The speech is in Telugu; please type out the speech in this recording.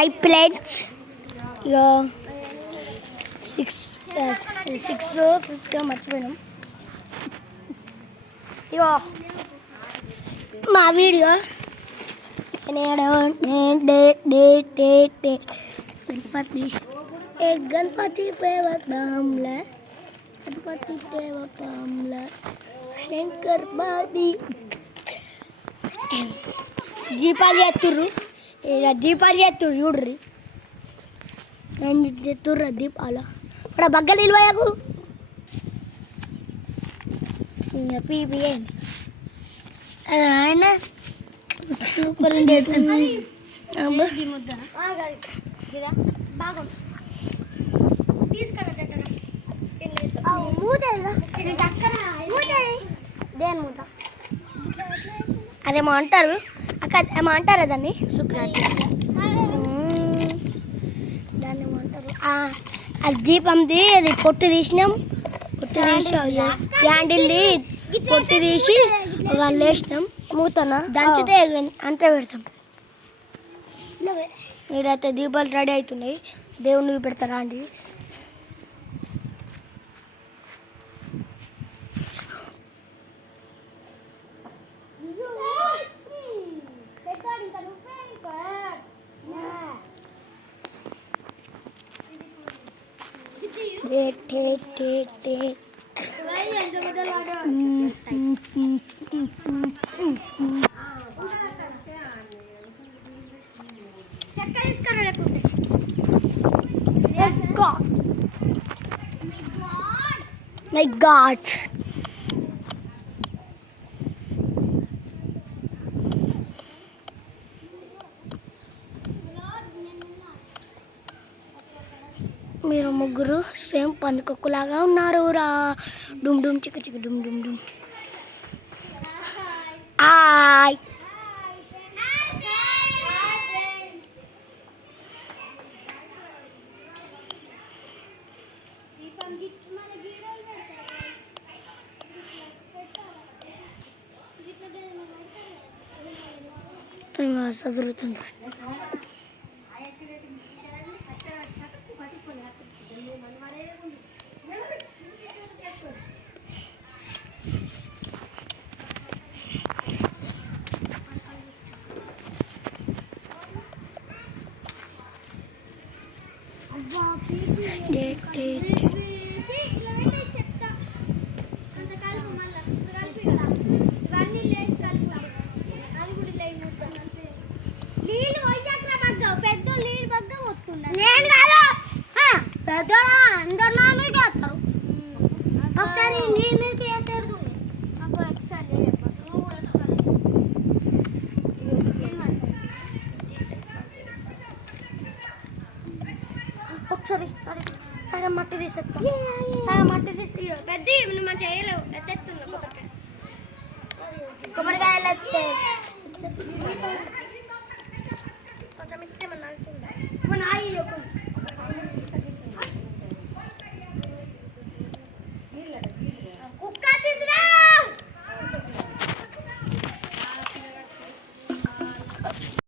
5 plates. ఇగో 6 5 మర్చిపోయినాం. ఇగో మా వీడియో गणपति पेवला गणपति पेवला शंकर बाबी दीपाली दीपाली चूड्री तुर्र दीपाल बड़ा बग्गल इलवायू पी आयना सूपर అదేమో అంటారు అక్క ఏమో అంటారా దాన్ని శుక్రాన్ని దాన్ని ఏమో అంటారు. అది దీపంది అది పొట్టు తీసినాం, పొట్టు తీసి క్యాండిల్ది పొట్టు తీసి వాళ్ళు వేసినాం మూతన దంచితే అంతే పెడతాం. మీరైతే దీపాలు రెడీ అవుతున్నాయి, దేవునికి పెడతారా అండి. My God. మీరు ముగ్గురు సేమ్ పందుకొక్కులాగా ఉన్నారు రా. డుమ్ డుమ్ చిక్కు చిక్కు డుమ్ డుమ్ డుమ్. హాయ్ చదువుతుంది. నేను కాదు పెద్ద అందరు నా మీద వేస్తారు. ఒకసారి నీ మీదకి వేసేది ఒకసారి సగం మట్టి తీసేస్తా. సగం మట్టి తీసి పెద్ద మనం చేయలేవు ఎత్తెత్తున్నా కొబ్బరికాయలు ఎత్తే కొంచెం ఇస్తే మన